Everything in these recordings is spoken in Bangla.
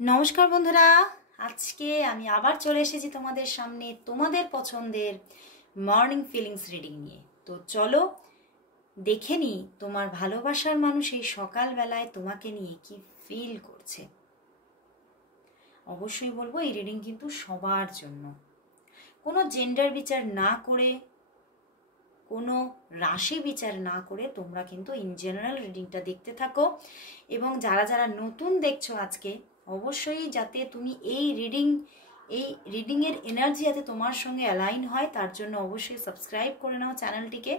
নমস্কার বন্ধুরা, আজকে আমি আবার চলে এসেছি তোমাদের সামনে তোমাদের পছন্দের মর্নিং ফিলিংস রিডিং নিয়ে। তো চলো দেখে নি তোমার ভালোবাসার মানুষ এই সকালবেলায় তোমাকে নিয়ে কি ফিল করছে। অবশ্যই বলবো এই রিডিং কিন্তু সবার জন্য, কোনো জেন্ডার বিচার না করে, কোনো রাশি বিচার না করে তোমরা কিন্তু ইন জেনারেল রিডিংটা দেখতে থাকো। এবং যারা যারা নতুন দেখছো আজকে, অবশ্যই যাতে তুমি এই রিডিংয়ের এনার্জি যাতে তোমার সঙ্গে অ্যালাইন হয় তার জন্য অবশ্যই সাবস্ক্রাইব করে নাও চ্যানেলটিকে,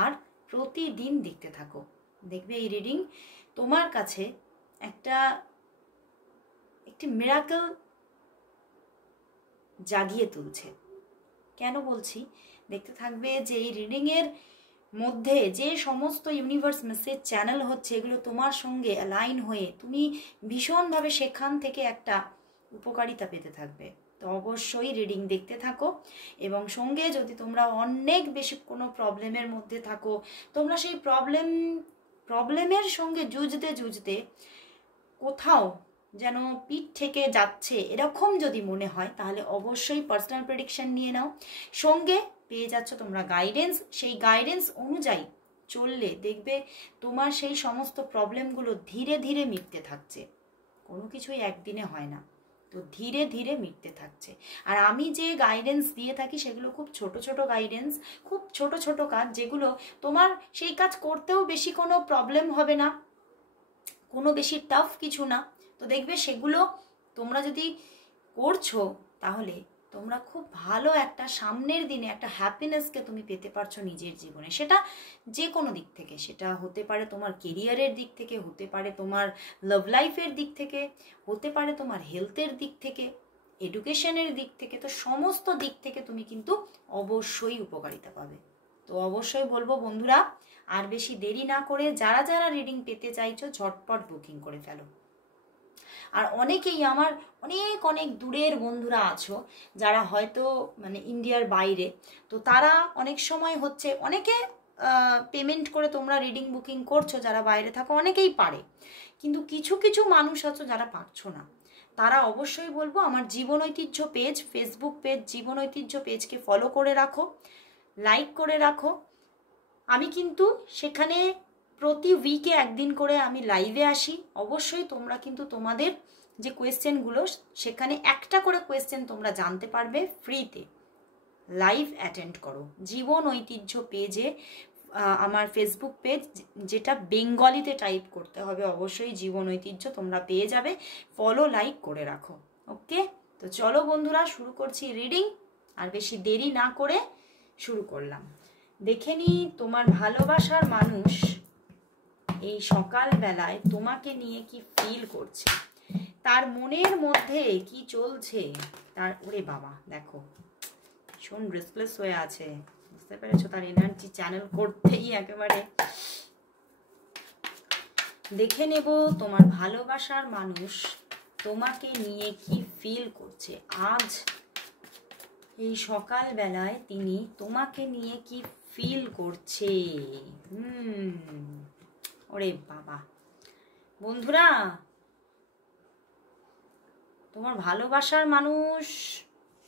আর প্রতিদিন দেখতে থাকো। দেখবে এই রিডিং তোমার কাছে একটি মিরাকল জাগিয়ে তুলছে। কেন বলছি, দেখতে থাকবে যে এই রিডিংয়ের মধ্যে যে সমস্ত ইউনিভার্স মেসেজ চ্যানেল হচ্ছে এগুলো তোমার সঙ্গে অ্যালাইন হয়ে তুমি ভীষণভাবে সেখান থেকে একটা উপকারিতা পেতে থাকবে। তো অবশ্যই রিডিং দেখতে থাকো, এবং সঙ্গে যদি তোমরা অনেক বেশি কোনো প্রবলেমের মধ্যে থাকো, তোমরা সেই প্রবলেমের সঙ্গে জুঝতে কোথাও যেন পিঠ থেকে যাচ্ছে এরকম যদি মনে হয়, তাহলে অবশ্যই পার্সোনাল প্রেডিকশন নিয়ে নাও। সঙ্গে পেয়ে যাচ্ছ তোমরা গাইডেন্স, সেই গাইডেন্স অনুযায়ী চললে দেখবে তোমার সেই সমস্ত প্রবলেমগুলো ধীরে ধীরে মিটতে থাকছে। কোনো কিছুই একদিনে হয় না, তো ধীরে ধীরে মিটতে থাকছে। আর আমি যে গাইডেন্স দিয়ে থাকি সেগুলো খুব ছোট ছোট গাইডেন্স, খুব ছোট ছোট কাজ, যেগুলো তোমার সেই কাজ করতেও বেশি কোনো প্রবলেম হবে না, কোনো বেশি টাফ কিছু না। তো দেখবে সেগুলো তোমরা যদি করছো তাহলে তোমরা খুব ভালো একটা সামনের দিনে একটা হ্যাপিনেসকে তুমি পেতে পারছো নিজের জীবনে। সেটা যে কোনো দিক থেকে, সেটা হতে পারে তোমার কেরিয়ারের দিক থেকে, হতে পারে তোমার লাভ লাইফের দিক থেকে, হতে পারে তোমার হেলথের দিক থেকে, এডুকেশনের দিক থেকে। তো সমস্ত দিক থেকে তুমি কিন্তু অবশ্যই উপকারিতা পাবে। তো অবশ্যই বলবো বন্ধুরা, আর বেশি দেরি না করে যারা যারা রিডিং পেতে চাইছো ঝটপট বুকিং করে ফেলো। আর অনেকেই আমার অনেক অনেক দূরের বন্ধুরা আছো যারা হয়তো মানে ইন্ডিয়ার বাইরে, তো তারা অনেক সময় হচ্ছে অনেকে পেমেন্ট করে তোমরা রিডিং বুকিং করছো, যারা বাইরে থাকো অনেকেই পারে, কিন্তু কিছু কিছু মানুষ আছো যারা পারছো না। তারা অবশ্যই বলবো আমার জীবন ঐতিহ্য পেজ, ফেসবুক পেজ জীবন ঐতিহ্য পেজকে ফলো করে রাখো, লাইক করে রাখো। আমি কিন্তু সেখানে প্রতি উইকে একদিন করে আমি লাইভে আসি। অবশ্যই তোমরা কিন্তু তোমাদের যে কোয়েশ্চেনগুলো, সেখানে একটা করে কোয়েশ্চেন তোমরা জানতে পারবে ফ্রিতে। লাইভ অ্যাটেন্ড করো জীবন ঐতিহ্য পেজে, আমার ফেসবুক পেজ, যেটা বেঙ্গলিতে টাইপ করতে হবে, অবশ্যই জীবন ঐতিহ্য তোমরা পেয়ে যাবে। ফলো লাইক করে রাখো। ওকে, তো চলো বন্ধুরা শুরু করছি রিডিং। আর বেশি দেরি না করে শুরু করলাম। দেখে নি তোমার ভালোবাসার মানুষ এই সকালবেলায় তোমাকে নিয়ে কি ফিল করছে, তার মনের মধ্যে কি চলছে। তার ওরে বাবা দেখো ভীষণ রেস্টলেস হয়ে আছে, বুঝতে পেরেছো? তার এনার্জি চ্যানেল করতেই একেবারে দেখে নেব তোমার ভালোবাসার মানুষ তোমাকে নিয়ে কি ফিল করছে আজ এই সকালবেলায়। তিনি তোমাকে নিয়ে কি ফিল করছে। ওরে বাবা বন্ধুরা, তোমার ভালোবাসার মানুষ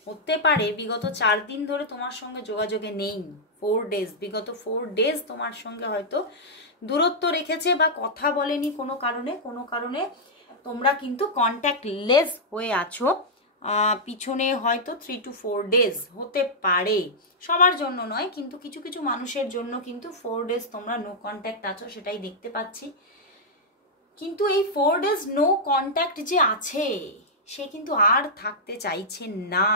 হতে পারে বিগত 4 দিন ধরে তোমার সঙ্গে যোগাযোগে নেই। 4 ডেজ, বিগত 4 ডেজ তোমার সঙ্গে হয়তো দূরত্ব রেখেছে বা কথা বলেনি কোনো কারণে তোমরা কিন্তু কন্ট্যাক্ট লেস হয়ে আছো। পিছনে হয়তো 3 to 4 ডেজ হতে পারে, সবার জন্য নয়, কিন্তু কিছু কিছু মানুষের জন্য কিন্তু 4 ডেজ তোমরা নো কন্ট্যাক্ট আছো, সেটাই দেখতে পাচ্ছি। কিন্তু এই 4 ডেজ নো কন্ট্যাক্ট যে আছে, সে কিন্তু আর থাকতে চাইছে না।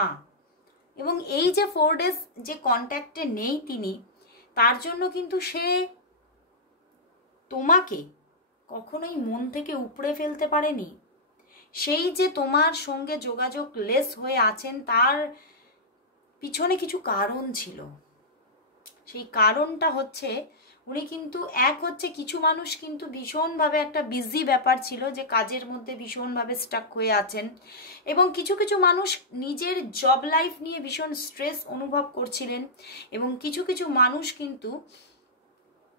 এবং এই যে 4 ডেজ যে কন্ট্যাক্টে নেই তিনি, তার জন্য কিন্তু সে তোমাকে কখনোই মন থেকে উপড়ে ফেলতে পারেনি। সেই যে তোমার সঙ্গে যোগাযোগ লেস হয়ে আছেন, তার পিছনে কিছু কারণ ছিল। সেই কারণটা হচ্ছে উনি কিন্তু হচ্ছে কিছু মানুষ কিন্তু ভীষণভাবে একটা বিজি ব্যাপার ছিল, যে কাজের মধ্যে ভীষণভাবে স্টাক হয়ে আছেন, এবং কিছু কিছু মানুষ নিজের জব লাইফ নিয়ে ভীষণ স্ট্রেস অনুভব করছিলেন, এবং কিছু কিছু মানুষ কিন্তু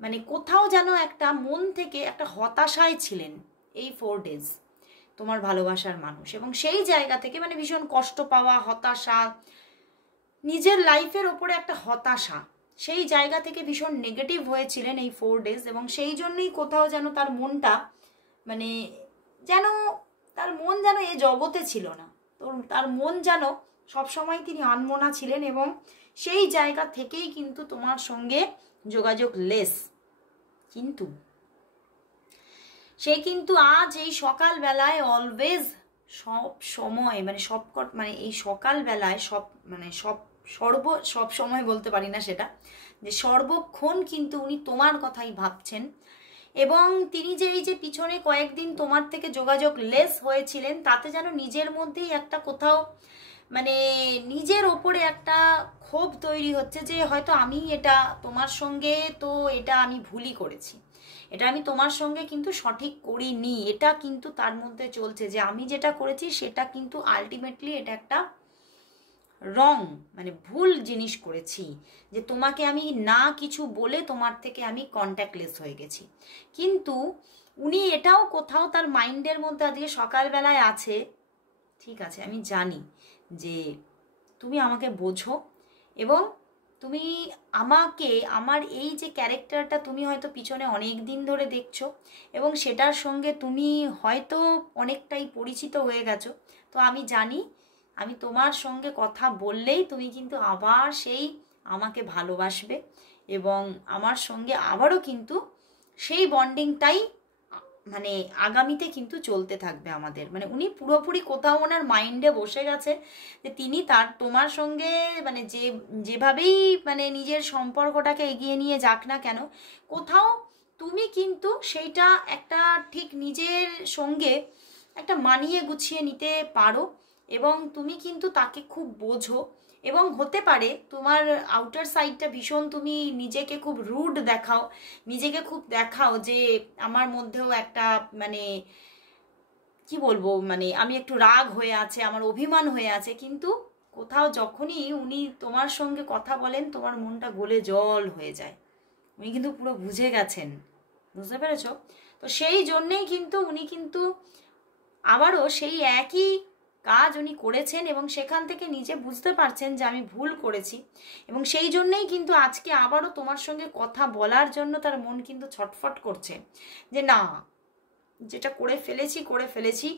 মানে কোথাও যেন একটা মন থেকে একটা হতাশায় ছিলেন এই 4 ডেজ। তোমার ভালোবাসার মানুষ, এবং সেই জায়গা থেকে মানে ভীষণ কষ্ট পাওয়া, হতাশা, নিজের লাইফের ওপরে একটা হতাশা, সেই জায়গা থেকে ভীষণ নেগেটিভ হয়েছিলেন এই 4 days, এবং সেই জন্যই কোথাও যেন তার মনটা মানে যেন তার মন যেন এ জগতে ছিল না, তো তার মন যেন সবসময় তিনি আনমনা ছিলেন, এবং সেই জায়গা থেকেই কিন্তু তোমার সঙ্গে যোগাযোগ লেস। কিন্তু সে কিন্তু আজ এই সকালবেলায় অলওয়েজ সব সময় মানে মানে এই সকালবেলায় সব সময় বলতে পারি না সেটা, যে সর্বক্ষণ কিন্তু উনি তোমার কথাই ভাবছেন, এবং তিনি যে এই যে পিছনে কয়েকদিন তোমার থেকে যোগাযোগ লেস হয়েছিলেন, তাতে যেন নিজের মধ্যেই একটা কোথাও মানে নিজের ওপরে একটা ক্ষোভ তৈরি হচ্ছে, যে হয়তো আমি এটা তোমার সঙ্গে তো এটা আমি ভুলই করেছি, এটা আমি তোমার সঙ্গে কিন্তু সঠিক করিনি, এটা কিন্তু তার মধ্যে চলছে যে আমি যেটা করেছি সেটা কিন্তু আলটিমেটলি এটা একটা রং মানে ভুল জিনিস করেছি, যে তোমাকে আমি না কিছু বলে তোমার থেকে আমি কন্ট্যাক্টলেস হয়ে গেছি। কিন্তু উনি এটাও কোথাও তার মাইন্ডের মধ্যে আজকে সকালবেলায় আছে, ঠিক আছে আমি জানি যে তুমি আমাকে বোঝো, এবং তুমি আমাকে আমার এই যে ক্যারেক্টারটা তুমি হয়তো পিছনে অনেক দিন ধরে দেখছো, এবং সেটার সঙ্গে তুমি হয়তো অনেকটাই পরিচিত হয়ে গেছো, তো আমি জানি আমি তোমার সঙ্গে কথা বললেই তুমি কিন্তু আবার সেই আমাকে ভালোবাসবে, এবং আমার সঙ্গে আবারও কিন্তু সেই বন্ডিংটাই মানে আগামীতে কিন্তু চলতে থাকবে আমাদের। মানে উনি পুরোপুরি কোথাও ওনার মাইন্ডে বসে গেছে যে তিনি তোমার সঙ্গে মানে যেভাবেই মানে নিজের সম্পর্কটাকে এগিয়ে নিয়ে যাক না কেন, কোথাও তুমি কিন্তু সেইটা একটা ঠিক নিজের সঙ্গে একটা মানিয়ে গুছিয়ে নিতে পারো, এবং তুমি কিন্তু তাকে খুব বোঝো, এবং হতে পারে তোমার আউটার সাইডটা ভীষণ তুমি নিজেকে খুব রুড দেখাও, নিজেকে খুব দেখাও যে আমার মধ্যেও একটা মানে কি বলবো মানে আমি একটু রাগ হয়ে আছে, আমার অভিমান হয়ে আছে, কিন্তু কোথাও যখনই উনি তোমার সঙ্গে কথা বলেন তোমার মনটা গলে জল হয়ে যায়, উনি কিন্তু পুরো বুঝে গেছেন, বুঝতে পেরেছ? তো সেই জন্যেই কিন্তু উনি কিন্তু আবারও সেই একই কাজ উনি করেছেন, এবং সেখান থেকে নিজে বুঝতে পারছেন যে আমি ভুল করেছি, এবং সেই জন্যই কিন্তু আজকে আবারও তোমার সঙ্গে কথা বলার জন্য তার মন কিন্তু ছটফট করছে যে না যেটা করে ফেলেছি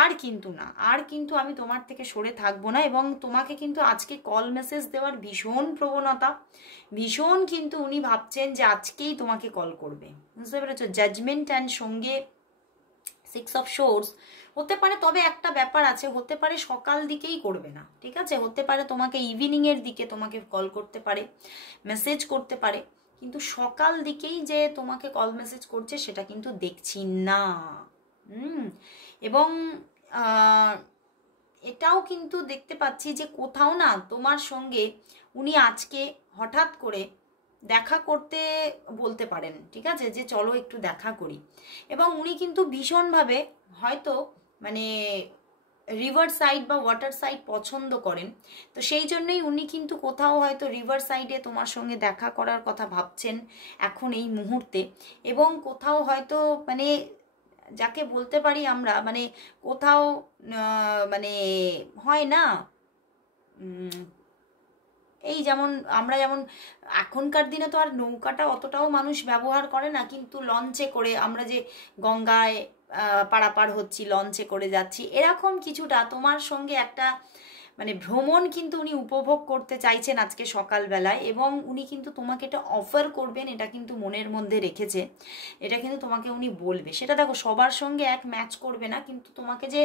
আর কিন্তু না, আর কিন্তু আমি তোমার থেকে সরে থাকবো না, এবং তোমাকে কিন্তু আজকে কল মেসেজ দেওয়ার ভীষণ প্রবণতা, ভীষণ কিন্তু উনি ভাবছেন যে আজকেই তোমাকে কল করবে, বুঝতে পেরেছো? জাজমেন্ট অ্যান্ড সঙ্গে 6 অফ সোর্স হতে পারে, তবে একটা ব্যাপার আছে, হতে পারে সকাল দিকেই করবে না, ঠিক আছে, হতে পারে তোমাকে ইভিনিংয়ের দিকে তোমাকে কল করতে পারে, মেসেজ করতে পারে, কিন্তু সকাল দিকেই যে তোমাকে কল মেসেজ করছে সেটা কিন্তু দেখছি না। এবং এটাও কিন্তু দেখতে পাচ্ছি যে কোথাও না তোমার সঙ্গে উনি আজকে হঠাৎ করে দেখা করতে বলতে পারেন, ঠিক আছে, যে চলো একটু দেখা করি, এবং উনি কিন্তু ভীষণভাবে হয়তো মানে রিভার সাইড বা ওয়াটার সাইড পছন্দ করেন, তো সেই জন্যই উনি কিন্তু কোথাও হয়তো রিভার সাইডে তোমার সঙ্গে দেখা করার কথা ভাবছেন এখন এই মুহূর্তে, এবং কোথাও হয়তো মানে যাকে বলতে পারি আমরা মানে কোথাও মানে হয় না এই যেমন আমরা যেমন এখনকার দিনে তো আর নৌকাটা অতটাও মানুষ ব্যবহার করে না, কিন্তু লঞ্চে করে আমরা যে গঙ্গায় পারাপার হচ্ছি, লঞ্চে করে যাচ্ছি, এরকম কিছুটা তোমার সঙ্গে একটা মানে ভ্রমণ কিন্তু উনি উপভোগ করতে চাইছেন আজকে সকালবেলায়, এবং উনি কিন্তু তোমাকে এটা অফার করবেন, এটা কিন্তু মনের মধ্যে রেখেছে, এটা কিন্তু তোমাকে উনি বলবে, সেটা দেখো সবার সঙ্গে এক ম্যাচ করবে না, কিন্তু তোমাকে যে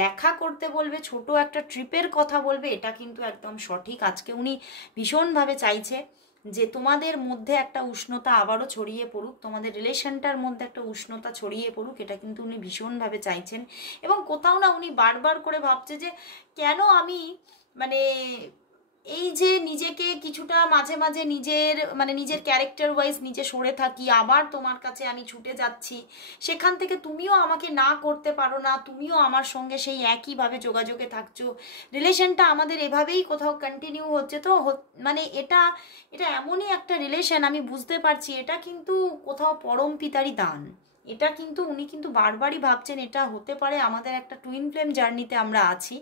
দেখা করতে বলবে, ছোট একটা ট্রিপের কথা বলবে, এটা কিন্তু একদম সঠিক। আজকে উনি ভীষণভাবে চাইছে যে তোমাদের মধ্যে একটা উষ্ণতা আবারও ছড়িয়ে পড়ুক, তোমাদের রিলেশনটার মধ্যে একটা উষ্ণতা ছড়িয়ে পড়ুক, এটা কিন্তু উনি ভীষণভাবে চাইছেন, এবং কোথাও না উনি বারবার করে ভাবছে যে কেন আমি মানে এই যে নিজেকে কিছুটা মাঝে মাঝে নিজের ক্যারেক্টার ওয়াইজ নিজে সরে থাকি, আবার তোমার কাছে আমি ছুটে যাচ্ছি, সেখান থেকে তুমিও আমাকে না করতে পারো না, তুমিও আমার সঙ্গে সেই একইভাবে যোগাযোগে থাকছো, রিলেশনটা আমাদের এভাবেই কোথাও কন্টিনিউ হচ্ছে, তো মানে এটা এমনই একটা রিলেশন আমি বুঝতে পারছি, এটা কিন্তু কোথাও পরম পিতারই দান, এটা কিন্তু উনি কিন্তু বারবারই ভাবছেন এটা হতে পারে আমাদের একটা টুইন ফ্লেম জার্নিতে আমরা আছি,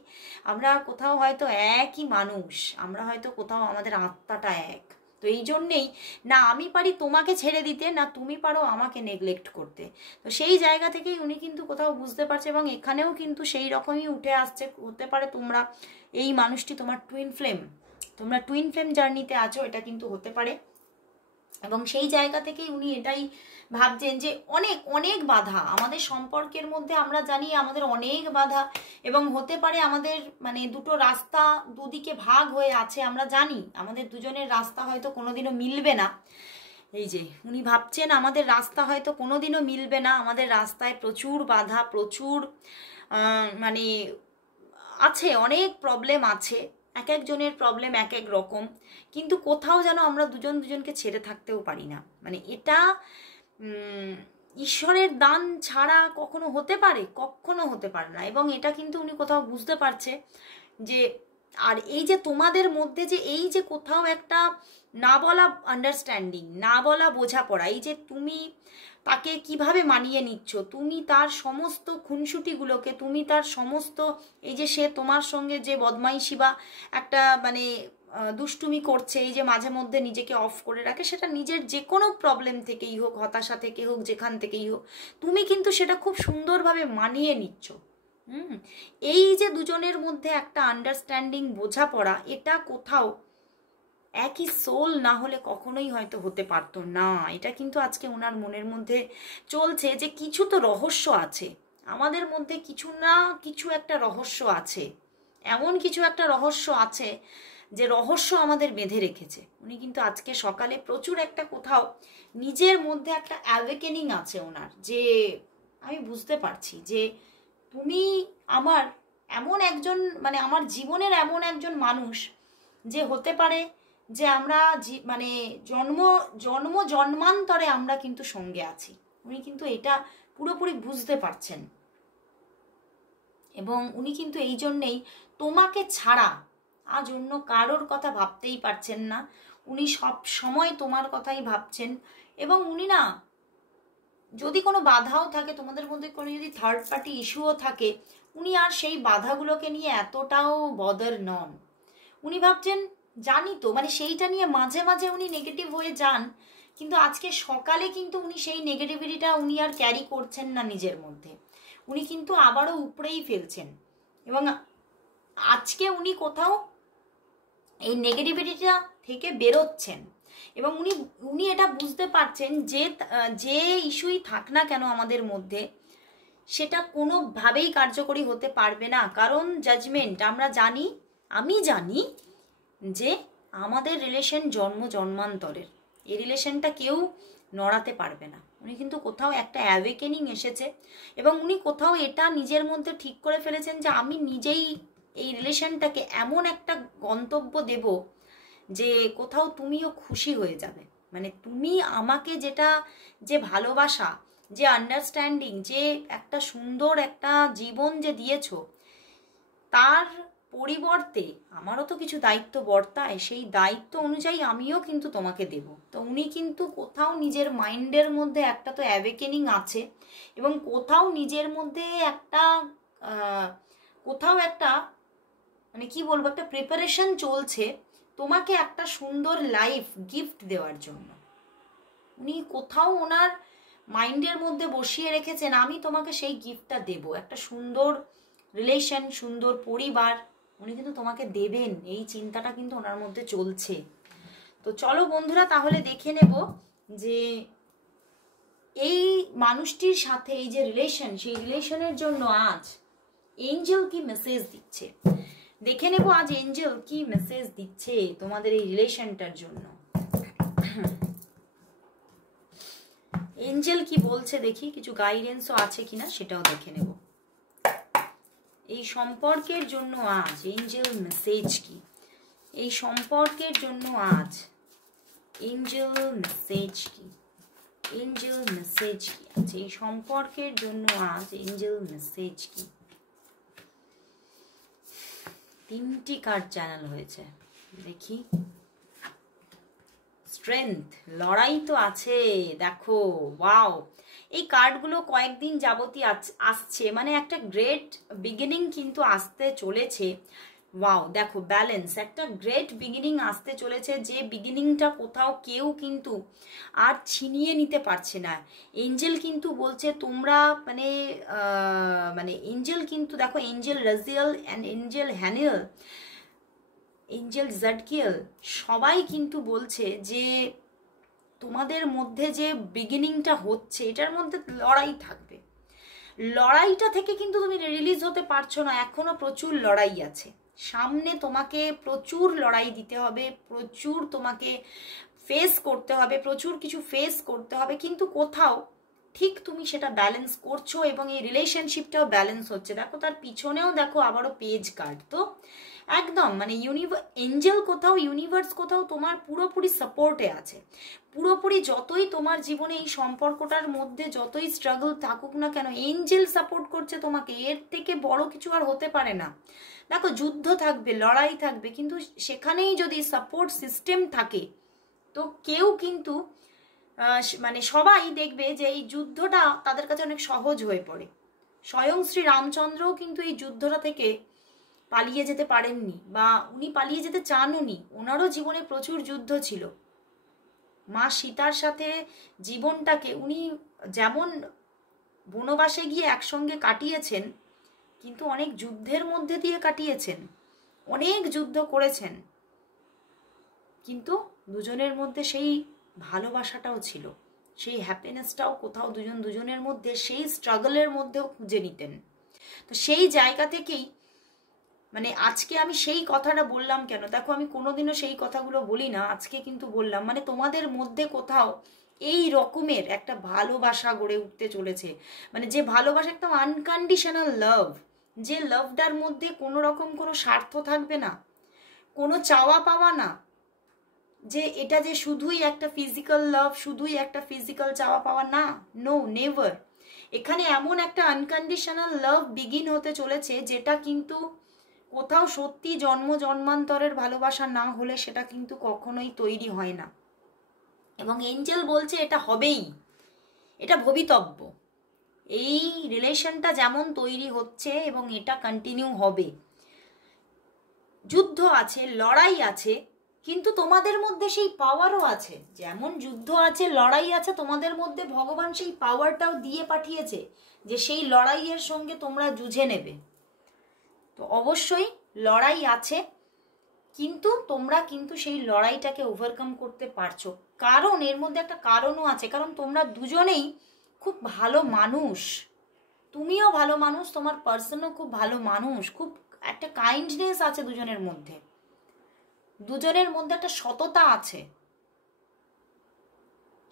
আমরা কোথাও হয়তো একই মানুষ, আমরা হয়তো কোথাও আমাদের আত্মাটা এক। তো এই জন্যেই না আমি পারি তোমাকে ছেড়ে দিতে, না তুমি পারো আমাকে নেগলেক্ট করতে। তো সেই জায়গা থেকেই উনি কিন্তু কোথাও বুঝতে পারছে, এবং এখানেও কিন্তু সেই রকমই উঠে আসছে, হতে পারে তোমরা এই মানুষটি তোমার টুইন ফ্লেম, তোমরা টুইন ফ্লেম জার্নিতে আছো, এটা কিন্তু হতে পারে। এবং সেই জায়গা থেকেই উনি এটাই ভাবছেন যে অনেক অনেক বাধা আমাদের সম্পর্কের মধ্যে, আমরা জানি আমাদের অনেক বাধা, এবং হতে পারে আমাদের মানে দুটো রাস্তা দুদিকে ভাগ হয়ে আছে, আমরা জানি আমাদের দুজনের রাস্তা হয়তো কোনোদিনও মিলবে না। এই যে উনি ভাবছেন আমাদের রাস্তা হয়তো কোনোদিনও মিলবে না, আমাদের রাস্তায় প্রচুর বাধা, প্রচুর মানে আছে, অনেক প্রবলেম আছে, এক একজনের প্রবলেম এক এক রকম, কিন্তু কোথাও যেন আমরা দুজন দুজনকে ছেড়ে থাকতেও পারি না। মানে এটা ঈশ্বরের দান ছাড়া কখনো হতে পারে? কখনো হতে পারে না। এবং এটা কিন্তু উনি কোথাও বুঝতে পারছে যে, আর এই যে তোমাদের মধ্যে যে এই যে কোথাও একটা না বলা আন্ডারস্ট্যান্ডিং, না বলা বোঝাপড়া, এই যে তুমি তাকে কিভাবে মানিয়ে নিচ্ছ, তুমি তার সমস্ত খুনসুটিগুলোকে, তুমি তার সমস্ত এই যে সে তোমার সঙ্গে যে বদমাইশি বা একটা মানে দুষ্টুমি করছে, এই যে মাঝে মধ্যে নিজেকে অফ করে রাখে, সেটা নিজের যে কোনো প্রবলেম থেকেই হোক, হতাশা থেকে হোক, যেখান থেকেই হোক, তুমি কিন্তু সেটা খুব সুন্দরভাবে মানিয়ে নিচ্ছ। এই যে দুজনের মধ্যে একটা আন্ডারস্ট্যান্ডিং, বোঝাপড়া, এটা কোথাও একই সোল না হলে কখনোই হয়তো হতে পারতো না। এটা কিন্তু আজকে ওনার মনের মধ্যে চলছে যে কিছু তো রহস্য আছে আমাদের মধ্যে, কিছু না কিছু একটা রহস্য আছে, এমন কিছু একটা রহস্য আছে যে রহস্য আমাদের বেঁধে রেখেছে। উনি কিন্তু আজকে সকালে প্রচুর একটা কোথাও নিজের মধ্যে একটা অ্যাওয়েকেনিং আছে ওনার, যে আমি বুঝতে পারছি যে তুমি আমার এমন একজন, মানে আমার জীবনের এমন একজন মানুষ যে হতে পারে যে আমরা মানে জন্মান্তরে আমরা কিন্তু সঙ্গে আছি। উনি কিন্তু এটা পুরোপুরি বুঝতে পারছেন, এবং উনি কিন্তু এই জন্যেই তোমাকে ছাড়া আজ অন্য কারোর কথা ভাবতেই পারছেন না। উনি সব সময় তোমার কথাই ভাবছেন, এবং উনি না, যদি কোনো বাধাও থাকে তোমাদের মধ্যে, কোনো যদি থার্ড পার্টি ইস্যুও থাকে, উনি আর সেই বাধাগুলোকে নিয়ে এতটাও বদার নন। উনি ভাবছেন জানি তো, মানে সেইটা নিয়ে মাঝে মাঝে উনি নেগেটিভ হয়ে যান, কিন্তু আজকে সকালে কিন্তু উনি সেই নেগেটিভিটিটা উনি আর ক্যারি করছেন না নিজের মধ্যে, উনি কিন্তু আবারও উপরেই ফেলছেন। এবং আজকে উনি কোথাও এই নেগেটিভিটিটা থেকে বেরোচ্ছেন, এবং উনি এটা বুঝতে পারছেন যে যে ইস্যুই থাক না কেন আমাদের মধ্যে, সেটা কোনোভাবেই কার্যকরী হতে পারবে না। কারণ জাজমেন্ট আমরা জানি, আমি জানি যে আমাদের রিলেশন জন্মান্তরের, এই রিলেশনটা কেউ নড়াতে পারবে না। উনি কিন্তু কোথাও একটা অ্যাওয়েকেনিং এসেছে, এবং উনি কোথাও এটা নিজের মধ্যে ঠিক করে ফেলেছেন যে আমি নিজেই এই রিলেশনটাকে এমন একটা গন্তব্য দেব যে কোথাও তুমিও খুশি হয়ে যাবে। মানে তুমি আমাকে যেটা, যে ভালোবাসা, যে আন্ডারস্ট্যান্ডিং, যে একটা সুন্দর একটা জীবন যে দিয়েছো, তার পরিবর্তে আমারও তো কিছু দায়িত্ব বর্তায়, সেই দায়িত্ব অনুযায়ী আমিও কিন্তু তোমাকে দেব। তো উনি কিন্তু কোথাও নিজের মাইন্ডের মধ্যে একটা তো অ্যাওয়েকেনিং আছে, এবং কোথাও নিজের মধ্যে একটা কোথাও একটা মানে কি বলবো, একটা প্রিপারেশন চলছে তোমাকে একটা সুন্দর লাইফ গিফট দেওয়ার জন্য। উনি কোথাও ওনার মাইন্ডের মধ্যে বসিয়ে রেখেছেন আমি তোমাকে সেই গিফটটা দেব, একটা সুন্দর রিলেশন, সুন্দর পরিবার উনি কিন্তু তোমাকে দেবেন, এই চিন্তাটা কিন্তু ওনার মধ্যে চলছে। তো চলো বন্ধুরা, তাহলে দেখে নেব যে এই মানুষটির সাথে এই যে রিলেশন, সেই রিলেশনের জন্য আজ এঞ্জেল কি মেসেজ দিচ্ছে। দেখে নেব আজ এঞ্জেল কি মেসেজ দিচ্ছে তোমাদের এই রিলেশনটার জন্য। এঞ্জেল কি বলছে দেখি, কিছু গাইডেন্সও আছে কিনা সেটাও দেখে নেব। এই সম্পর্কের জন্য আজ এঞ্জেল মেসেজ কি, এই সম্পর্কের জন্য আজ এঞ্জেল মেসেজ কি, এঞ্জেল মেসেজ কি আছে এই সম্পর্কের জন্য আজ, এঞ্জেল মেসেজ কি। তিনটি কার্ড চ্যানেল হয়েছে, দেখি। স্ট্রেংথ, লড়াই তো আছে। দেখো ওয়াও, এই কার্ডগুলো কয়েকদিন যাবতই আসছে, মানে একটা গ্রেট বিগিনিং কিন্তু আসতে চলেছে। ওয়াও, দেখো ব্যালেন্স, একটা গ্রেট বিগিনিং আসতে চলেছে, যে বিগিনিংটা কোথাও কেউ কিন্তু আর ছিনিয়ে নিতে পারছে না। এঞ্জেল কিন্তু বলছে তোমরা মানে মানে এঞ্জেল কিন্তু দেখো, এঞ্জেল রাজিয়াল অ্যান্ড এঞ্জেল হ্যানিয়েল, এঞ্জেল জাডকিয়েল, সবাই কিন্তু বলছে যে তোমাদের মধ্যে যে বিগিনিংটা হচ্ছে এটার মধ্যে লড়াই থাকবে। লড়াইটা থেকে কিন্তু তুমি রিলিজ হতে পারছো না, এখনো প্রচুর লড়াই আছে সামনে, তোমাকে প্রচুর লড়াই দিতে হবে, প্রচুর তোমাকে ফেস করতে হবে, প্রচুর কিছু ফেস করতে হবে, কিন্তু কোথাও ঠিক তুমি সেটা ব্যালেন্স করছো এবং এই রিলেশনশিপটাও ব্যালেন্স হচ্ছে। দেখো তার পিছনেও দেখো আবারও পেজ কার্ড, তো একদম মানে এঞ্জেল কোথাও, ইউনিভার্স কোথাও তোমার পুরোপুরি সাপোর্টে আছে, পুরোপুরি। যতই তোমার জীবনে এই সম্পর্কটার মধ্যে যতই স্ট্রাগল থাকুক না কেন, এঞ্জেল সাপোর্ট করছে তোমাকে, এর থেকে বড় কিছু আর হতে পারে না। দেখো যুদ্ধ থাকবে, লড়াই থাকবে, কিন্তু সেখানেই যদি সাপোর্ট সিস্টেম থাকে তো কেউ কিন্তু মানে সবাই দেখবে যে এই যুদ্ধটা তাদের কাছে অনেক সহজ হয়ে পড়ে। স্বয়ং শ্রী রামচন্দ্রও কিন্তু এই যুদ্ধটা থেকে পালিয়ে যেতে পারেননি, বা উনি পালিয়ে যেতে চানওনি, ওনারও জীবনে প্রচুর যুদ্ধ ছিল। মা সীতার সাথে জীবনটাকে উনি যেমন বনবাসে গিয়ে একসঙ্গে কাটিয়েছেন, কিন্তু অনেক যুদ্ধের মধ্যে দিয়ে কাটিয়েছেন, অনেক যুদ্ধ করেছেন, কিন্তু দুজনের মধ্যে সেই ভালোবাসাটাও ছিল, সেই হ্যাপিনেসটাও কোথাও দুজন দুজনের মধ্যে সেই স্ট্রাগলের মধ্যেও খুঁজে নিতেন। তো সেই জায়গা থেকেই মানে আজকে আমি সেই কথাটা বললাম কেন, দেখো আমি কোনোদিনও সেই কথাগুলো বলি না, আজকে কিন্তু বললাম, মানে তোমাদের মধ্যে কোথাও এই রকমের একটা ভালোবাসা গড়ে উঠতে চলেছে, মানে যে ভালোবাসা একদম আনকন্ডিশনাল লাভ, যে লাভটার মধ্যে কোনো রকম কোনো স্বার্থ থাকবে না, কোনো চাওয়া পাওয়া না, যে এটা যে শুধুই একটা ফিজিক্যাল লাভ, শুধুই একটা ফিজিক্যাল চাওয়া পাওয়া না, নো নেভার। এখানে এমন একটা আনকন্ডিশনাল লাভ বিগিন হতে চলেছে যেটা কিন্তু কোথাও সত্যি জন্ম জন্মান্তরের ভালোবাসা না হলে সেটা কিন্তু কখনোই তৈরি হয় না। এবং এঞ্জেল বলছে এটা হবেই, এটা ভবিতব্য, এই রিলেশনটা যেমন তৈরি হচ্ছে এবং এটা কন্টিনিউ হবে। যুদ্ধ আছে, লড়াই আছে, কিন্তু তোমাদের মধ্যে সেই পাওয়ারও আছে, যেমন যুদ্ধ আছে, লড়াই আছে, তোমাদের মধ্যে ভগবান সেই পাওয়ারটাও দিয়ে পাঠিয়েছে যে সেই লড়াইয়ের সঙ্গে তোমরা যুঝে নেবে। তো অবশ্যই লড়াই আছে, কিন্তু তোমরা কিন্তু সেই লড়াইটাকে ওভারকাম করতে পারছো, কারণ এর মধ্যে একটা কারণও আছে, কারণ তোমরা দুজনেই খুব ভালো মানুষ, তুমিও ভালো মানুষ, তোমার পার্সনও খুব ভালো মানুষ, খুব একটা কাইন্ডনেস আছে দুজনের মধ্যে, দুজনের মধ্যে একটা সততা আছে।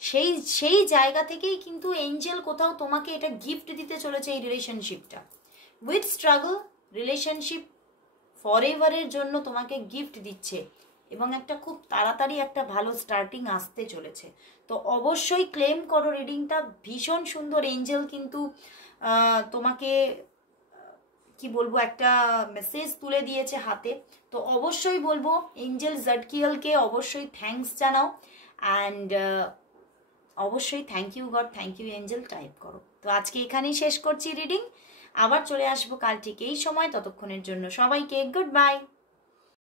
সেই সেই জায়গা থেকেই কিন্তু এঞ্জেল কোথাও তোমাকে এটা গিফট দিতে চলেছে, এই রিলেশনশিপটা উইথ স্ট্রাগল, রিলেশনশিপ ফরএভারের জন্য তোমাকে গিফট দিচ্ছে, এবং একটা খুব তাড়াতাড়ি একটা ভালো স্টার্টিং আসতে চলেছে। তো অবশ্যই ক্লেম করো রিডিংটা, ভীষণ সুন্দর। এঞ্জেল কিন্তু তোমাকে কি বলবো একটা মেসেজ তুলে দিয়েছে হাতে, তো অবশ্যই বলবো এঞ্জেল জাডকিয়েলকে অবশ্যই থ্যাঙ্কস জানাও, অ্যান্ড অবশ্যই thank you God, thank you angel type করো। তো আজকে এখানেই শেষ করছি রিডিং, আবার চলে আসবো কাল ঠিক এই সময়, ততক্ষণের জন্য সবাইকে গুড বাই।